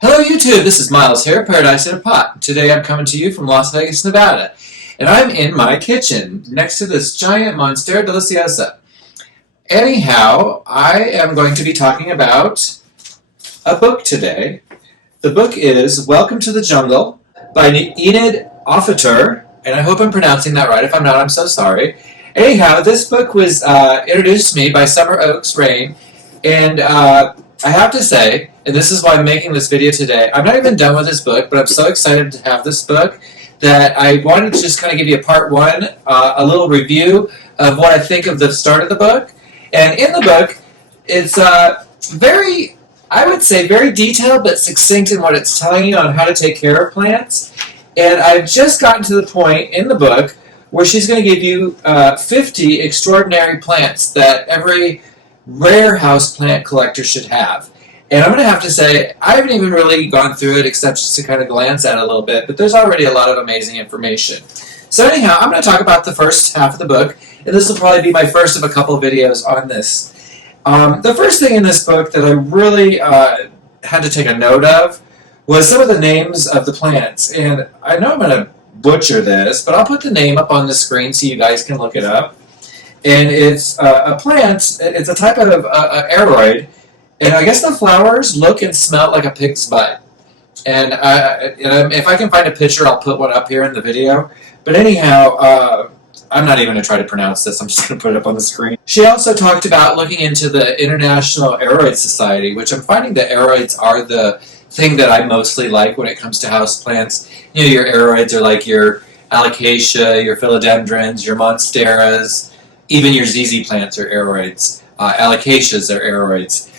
Hello YouTube, this is Miles here, Paradise in a Pot. Today I'm coming to you from Las Vegas, Nevada. And I'm in my kitchen, next to this giant Monstera Deliciosa. Anyhow, I am going to be talking about a book today. The book is Welcome to the Jungle by Enid Offuter, and I hope I'm pronouncing that right. If I'm not, I'm so sorry. Anyhow, this book was introduced to me by Summer Rayne, and I have to say, and this is why I'm making this video today, I'm not even done with this book, but I'm so excited to have this book that I wanted to just kind of give you a part one, a little review of what I think of the start of the book. And in the book, it's very, I would say, very detailed but succinct in what it's telling you on how to take care of plants. And I've just gotten to the point in the book where she's going to give you 50 extraordinary plants that every rare houseplant collector should have. And I'm going to have to say, I haven't even really gone through it except just to kind of glance at it a little bit, but there's already a lot of amazing information. So anyhow, I'm going to talk about the first half of the book, and this will probably be my first of a couple of videos on this. The first thing in this book that I really had to take a note of was some of the names of the plants. And I know I'm going to butcher this, but I'll put the name up on the screen so you guys can look it up. And it's a plant, it's a type of aroid, and I guess the flowers look and smell like a pig's butt. And if I can find a picture, I'll put one up here in the video. But anyhow, I'm not even going to try to pronounce this, I'm just going to put it up on the screen. She also talked about looking into the International Aroid Society, which I'm finding that aroids are the thing that I mostly like when it comes to houseplants. You know, your aroids are like your alocasia, your philodendrons, your monsteras, even your ZZ plants are aroids. Alocasias are aroids.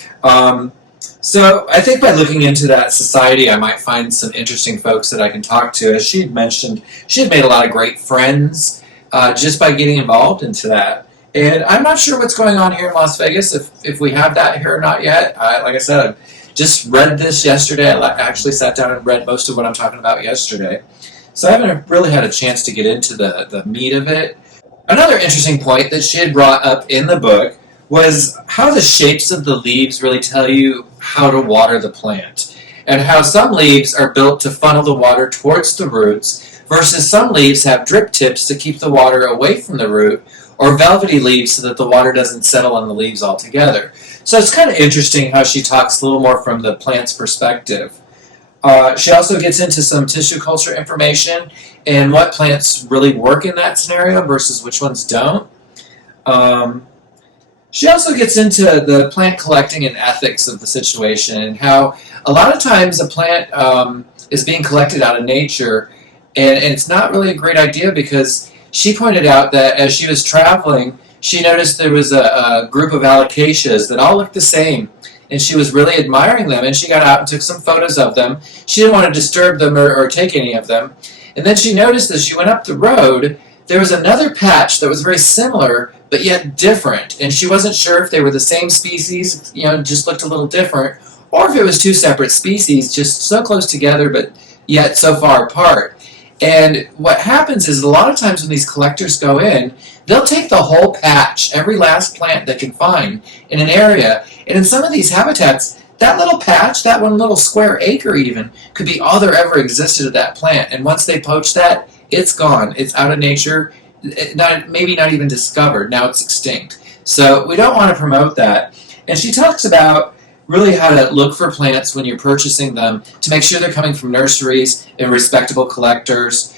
So I think by looking into that society, I might find some interesting folks that I can talk to. As she had mentioned, she had made a lot of great friends just by getting involved into that. And I'm not sure what's going on here in Las Vegas, if we have that here or not yet. Like I said, I've just read this yesterday. I actually sat down and read most of what I'm talking about yesterday. So I haven't really had a chance to get into the meat of it. Another interesting point that she had brought up in the book was how the shapes of the leaves really tell you how to water the plant, and how some leaves are built to funnel the water towards the roots, versus some leaves have drip tips to keep the water away from the root, or velvety leaves so that the water doesn't settle on the leaves altogether. So it's kind of interesting how she talks a little more from the plant's perspective. She also gets into some tissue culture information and what plants really work in that scenario versus which ones don't. She also gets into the plant collecting and ethics of the situation, and how a lot of times a plant is being collected out of nature, and it's not really a great idea, because she pointed out that as she was traveling, she noticed there was a group of alocasias that all looked the same, and she was really admiring them, and she got out and took some photos of them. She didn't want to disturb them or take any of them. And then she noticed as she went up the road, there was another patch that was very similar, but yet different. And she wasn't sure if they were the same species, you know, just looked a little different, or if it was two separate species, just so close together, but yet so far apart. And what happens is a lot of times when these collectors go in, they'll take the whole patch, every last plant they can find in an area. And in some of these habitats, that little patch, that one little square acre even, could be all there ever existed of that plant. And once they poach that, it's gone. It's out of nature, maybe not even discovered. Now it's extinct. So we don't want to promote that. And she talks about really how to look for plants when you're purchasing them to make sure they're coming from nurseries and respectable collectors.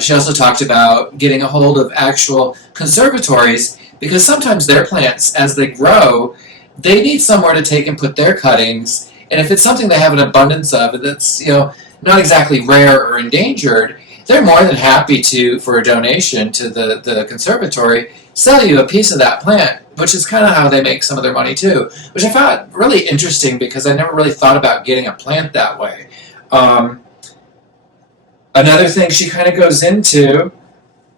She also talked about getting a hold of actual conservatories, because sometimes their plants, as they grow, they need somewhere to take and put their cuttings. And if it's something they have an abundance of that's, you know, not exactly rare or endangered, they're more than happy to, for a donation to the conservatory, sell you a piece of that plant, which is kind of how they make some of their money too, which I found really interesting because I never really thought about getting a plant that way. Another thing she kind of goes into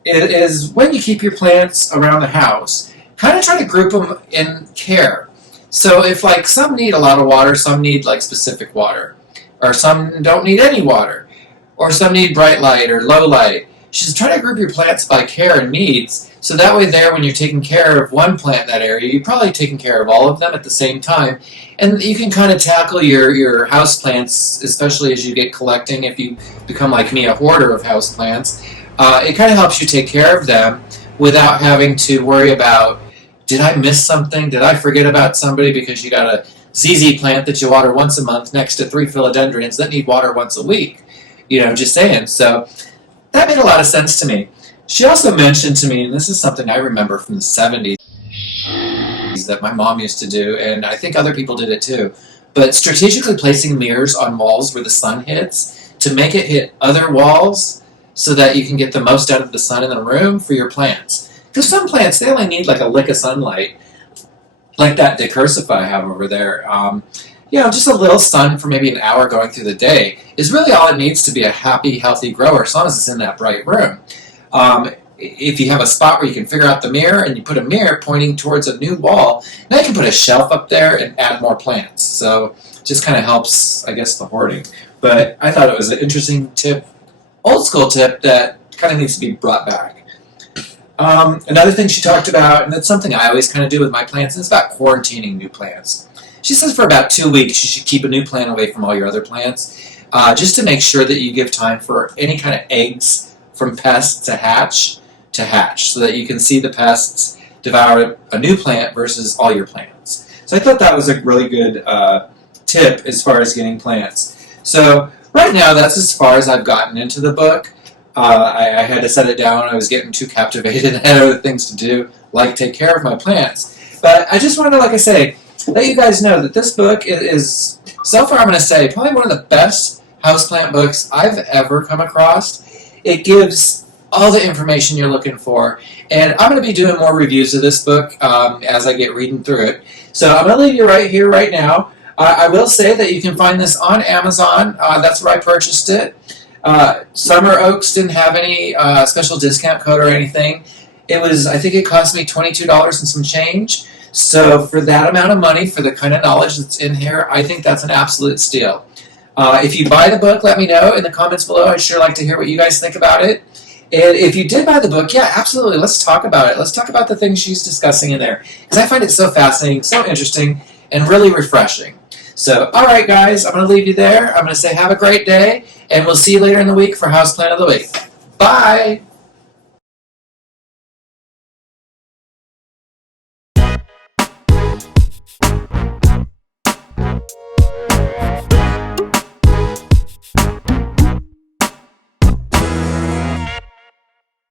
is when you keep your plants around the house, kind of try to group them in care. So if like some need a lot of water, some need like specific water, or some don't need any water, or some need bright light or low light, She says, try to group your plants by care and needs, so that way there, when you're taking care of one plant in that area, you're probably taking care of all of them at the same time. And you can kind of tackle your house plants, especially as you get collecting. If you become like me, a hoarder of house plants, it kind of helps you take care of them without having to worry about, did I miss something? Did I forget about somebody? Because you got a ZZ plant that you water once a month next to 3 philodendrons that need water once a week. Just saying. So that made a lot of sense to me. She also mentioned to me, and this is something I remember from the 70s that my mom used to do, and I think other people did it too, but strategically placing mirrors on walls where the sun hits to make it hit other walls so that you can get the most out of the sun in the room for your plants. Because some plants, they only need like a lick of sunlight, like that decursifa I have over there. Just a little sun for maybe an hour going through the day is really all it needs to be a happy, healthy grower, as long as it's in that bright room. If you have a spot where you can figure out the mirror and you put a mirror pointing towards a new wall, now you can put a shelf up there and add more plants. So it just kind of helps, I guess, the hoarding. But I thought it was an interesting tip, old school tip that kind of needs to be brought back. Another thing she talked about, and it's something I always kind of do with my plants, is about quarantining new plants. She says for about 2 weeks you should keep a new plant away from all your other plants, just to make sure that you give time for any kind of eggs from pests to hatch, so that you can see the pests devour a new plant versus all your plants. So I thought that was a really good tip as far as getting plants. So right now that's as far as I've gotten into the book. I had to set it down. I was getting too captivated. I had other things to do, like take care of my plants. But I just wanted to, like I say, let you guys know that this book is, so far I'm going to say, probably one of the best houseplant books I've ever come across. It gives all the information you're looking for. And I'm going to be doing more reviews of this book as I get reading through it. So I'm going to leave you right here, right now. I will say that you can find this on Amazon. That's where I purchased it. Summer Oakes didn't have any special discount code or anything. I think it cost me $22 and some change. So for that amount of money, for the kind of knowledge that's in here, I think that's an absolute steal. If you buy the book, let me know in the comments below. I'd sure like to hear what you guys think about it. And if you did buy the book, yeah, absolutely, let's talk about it. Let's talk about the things she's discussing in there. Because I find it so fascinating, so interesting, and really refreshing. So, all right, guys, I'm going to leave you there. I'm going to say have a great day, and we'll see you later in the week for Houseplant of the Week. Bye!